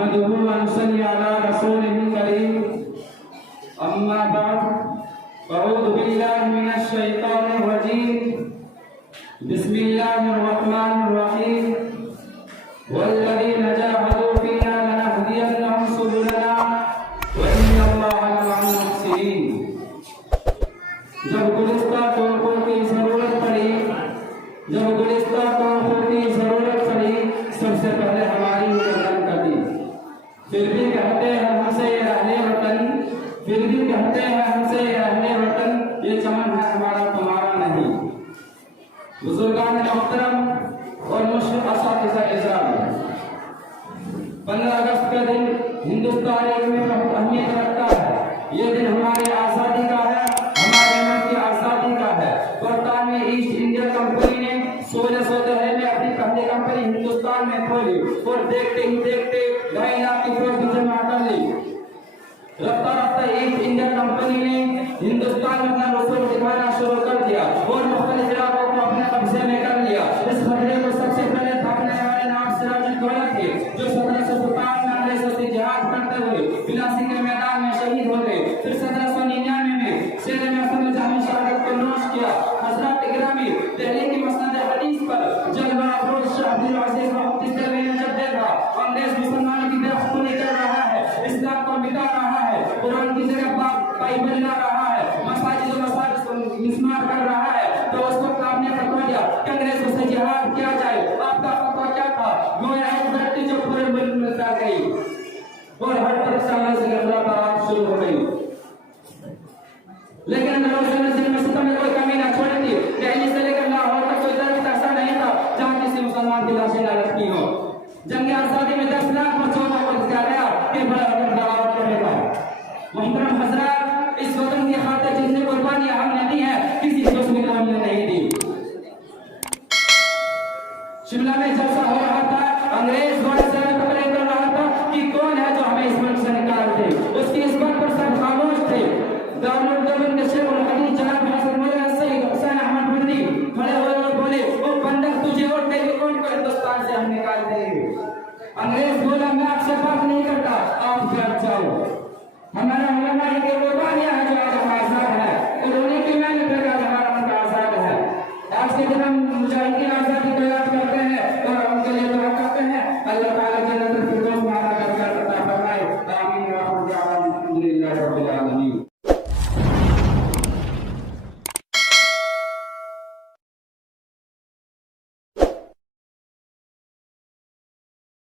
नहमदुहु व नसल्ली अला रसूलिल करीम अम्मा बाद अऊज़ु बिल्लाहि मिनश शैतानिर रजीम बिस्मिल्लाहिर रहमानिर रहीम वल्लज़ीना जाहदू फीना लनहदियन्नहुम सुबुलना व इन्नल्लाहा लमअल मुहसिनीन। जब गुलिस्ता तोहफों की जरूरत पड़ी सबसे पहले हमारी मदद कर दी। फिर भी कहते हैं हमसे रहने वतन, ये चमन है हमारा तुम्हारा नहीं। बुजुर्गान मोहतरम और मुश्किल असातिज़ा इज़ाम, 15 अगस्त का दिन हिंदुस्तान में बहुत अहमियत रखता है। ये दिन हमारी आज़ादी का है, हमारे मुल्क की आज़ादी का है। बरतानवी ईस्ट इंडिया कंपनी ने 1613 में अपनी पहली कंपनी हिंदुस्तान में खोली और देखते ही देखते 2.5 लाख की फौज जमा कर ली। रफ्ता रफ्ता ईस्ट इंडिया कंपनी ने हिंदुस्तान में अपना रसूल दिखाना शुरू कर दिया और मुख्तलिफ इलाकों को अपने कब्जे में कर लिया। इस खतरे को सबसे पहले थामने वाले नाम सिराजुद्दौला थे, जो 1757 में अंग्रेजों से जिहाद करते हुए प्लासी के मैदान में शहीद हो गए। फिर 1799 में शेर में जहां शहादत को नोश किया। हजरत गिरामी दिल्ली की मसनद हदीस पर जलवा अफरोज शाह अब्दुल अजीज मुफ्ती से मैंने जब देखा अंग्रेज मुसलमानों की बेखुदी कर रहा है, इस्लाम को मिटा रहा है, कुरान की जगह बाइबल ला रहा है, मसाजिद और मसाजिद को मिसमार कर रहा है, तो उसको आपने फतवा दिया कि अंग्रेजों से जिहाद किया जाए। आपका फतवा क्या था? गोया एक धरती जो पूरे मुल्क में फैल गई और हर तरफ से अल्लाह से गिरफ्तार शुरू हो गई। लेकिन में कोई कमी ना छोड़ी थी। दिल्ली से लेकर लाहौर तक कोई दर्द ऐसा नहीं था जहाँ किसी मुसलमान की लाशें न रखी हो। जंग आजादी में 10 लाख बच्चों को दिया गया कि बड़ा बगावत करेगा। मोहतरम हजरात, इस वतन की खातिर जितनी कुर्बानियां हमने दी है किसी दुश्मन को हमने नहीं दी। शिमला में जलसा हो रहा था, अंग्रेज बड़े से पकड़े कर रहा था कि कौन है जो हमें इस मुल्क से निकाल दे। उसकी इस बात पर सब खामोश थे। दारुल देवबंद के शेख उल हदीस जनाब हसन मौलाना सईद हुसैन अहमद बंदी खड़े हुए और बोले, ओ बंदक, तुझे और तेरे कौन को हिंदुस्तान से हम निकाल देंगे। अंग्रेज बोला, मैं आपसे बात नहीं करता, आप घर जाओ। हमारा उलमा ये कुर्बानियां है जो आज हम आजाद है, और उन्हीं की मेहनत है जो हमारा मुल्क आजाद है। आज के दिन हम मुजाहिदीन आजादी को याद करते हैं और उनके लिए दुआ करते हैं। अल्लाह